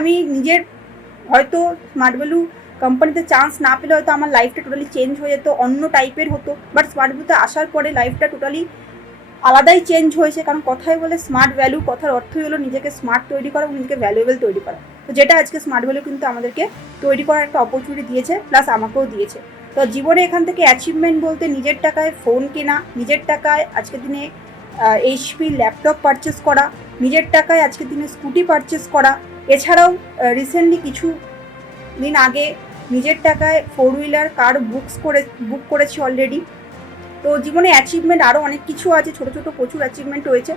আমি নিজের হয়তো স্মার্ট ভ্যালু কোম্পানিতে চান্স না পেলে হয়তো আমার লাইফটা টোটালি চেঞ্জ হয়ে যেত, অন্য টাইপের হতো। বাট স্মার্ট ভ্যালুতে আসার পরে লাইফটা টোটালি আলাদাই চেঞ্জ হয়েছে। কারণ কথাই বলে স্মার্ট ভ্যালু, কথার অর্থই হলো নিজেকে স্মার্ট তৈরি করা এবং নিজেকে ভ্যালুয়েবল তৈরি করা। তো যেটা আজকে স্মার্ট ভ্যালু কিন্তু আমাদেরকে তৈরি করার একটা অপরচুনিটি দিয়েছে, প্লাস আমাকেও দিয়েছে। তো জীবনে এখান থেকে অ্যাচিভমেন্ট বলতে নিজের টাকায় ফোন কেনা, নিজের টাকায় আজকের দিনে এইচপি ল্যাপটপ পারচেস করা, নিজের টাকায় আজকের দিনে স্কুটি পারচেস করা, এছাড়াও রিসেন্টলি কিছু দিন আগে নিজের টাকায় 4 হুইলার কার বুক করেছি অলরেডি। তো জীবনে অ্যাচিভমেন্ট আরও অনেক কিছু আছে, ছোটো ছোটো প্রচুর অ্যাচিভমেন্ট রয়েছে।